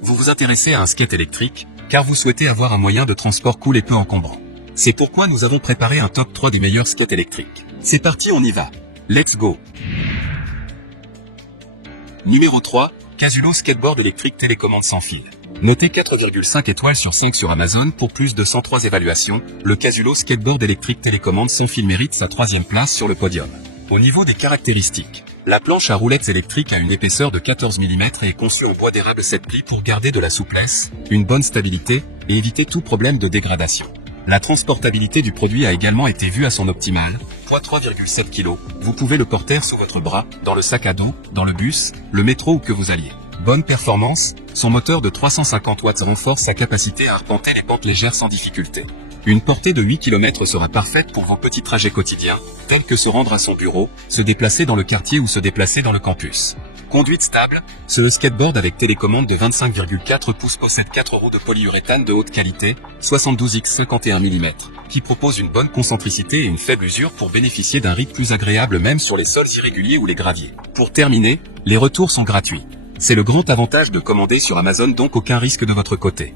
Vous vous intéressez à un skate électrique, car vous souhaitez avoir un moyen de transport cool et peu encombrant. C'est pourquoi nous avons préparé un top 3 des meilleurs skates électriques. C'est parti, on y va. Let's go. Numéro 3, Casulo Skateboard électrique télécommande sans fil. Noté 4,5 étoiles sur 5 sur Amazon pour plus de 103 évaluations, le Casulo Skateboard électrique télécommande sans fil mérite sa 3e place sur le podium. Au niveau des caractéristiques, la planche à roulettes électrique a une épaisseur de 14 mm et est conçue en bois d'érable 7 plis pour garder de la souplesse, une bonne stabilité, et éviter tout problème de dégradation. La transportabilité du produit a également été vue à son optimal, poids 3,7 kg, vous pouvez le porter sous votre bras, dans le sac à dos, dans le bus, le métro ou que vous alliez. Bonne performance, son moteur de 350 watts renforce sa capacité à arpenter les pentes légères sans difficulté. Une portée de 8 km sera parfaite pour vos petits trajets quotidiens, tels que se rendre à son bureau, se déplacer dans le quartier ou se déplacer dans le campus. Conduite stable, ce skateboard avec télécommande de 25,4 pouces possède 4 roues de polyuréthane de haute qualité, 72x51 mm, qui propose une bonne concentricité et une faible usure pour bénéficier d'un rythme plus agréable même sur les sols irréguliers ou les graviers. Pour terminer, les retours sont gratuits. C'est le grand avantage de commander sur Amazon, donc aucun risque de votre côté.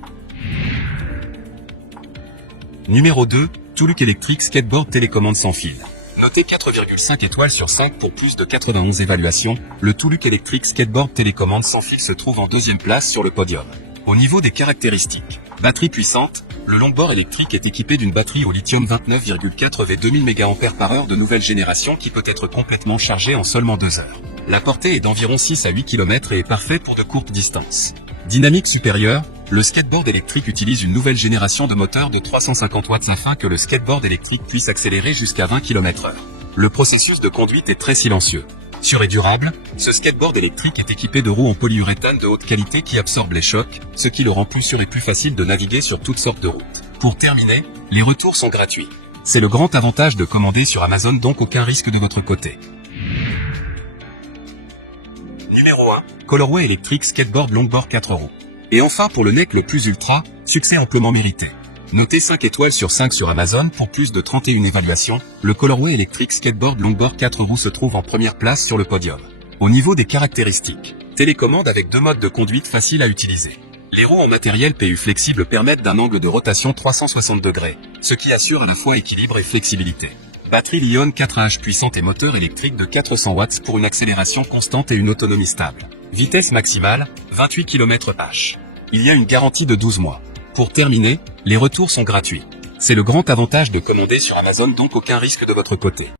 Numéro 2, Toulook Electric Skateboard télécommande sans fil. Noté 4,5 étoiles sur 5 pour plus de 91 évaluations, le Toulook Electric Skateboard télécommande sans fil se trouve en 2e place sur le podium. Au niveau des caractéristiques, batterie puissante, le longboard électrique est équipé d'une batterie au lithium 29,4 V 2000 mAh de nouvelle génération qui peut être complètement chargée en seulement 2 heures. La portée est d'environ 6 à 8 km et est parfait pour de courtes distances. Dynamique supérieure, le skateboard électrique utilise une nouvelle génération de moteur de 350 watts afin que le skateboard électrique puisse accélérer jusqu'à 20 km/h. Le processus de conduite est très silencieux. Sûr et durable, ce skateboard électrique est équipé de roues en polyuréthane de haute qualité qui absorbent les chocs, ce qui le rend plus sûr et plus facile de naviguer sur toutes sortes de routes. Pour terminer, les retours sont gratuits. C'est le grand avantage de commander sur Amazon, donc aucun risque de votre côté. Numéro 1, Colorway Electric Skateboard Longboard 4 roues. Et enfin pour le neck le plus ultra, succès amplement mérité. Noté 5 étoiles sur 5 sur Amazon pour plus de 31 évaluations, le Colorway Electric Skateboard Longboard 4 roues se trouve en première place sur le podium. Au niveau des caractéristiques, télécommande avec 2 modes de conduite faciles à utiliser. Les roues en matériel PU flexible permettent d'un angle de rotation 360 degrés, ce qui assure à la fois équilibre et flexibilité. Batterie Li-ion 4Ah puissante et moteur électrique de 400 watts pour une accélération constante et une autonomie stable. Vitesse maximale, 28 km/h. Il y a une garantie de 12 mois. Pour terminer, les retours sont gratuits. C'est le grand avantage de commander sur Amazon, donc aucun risque de votre côté.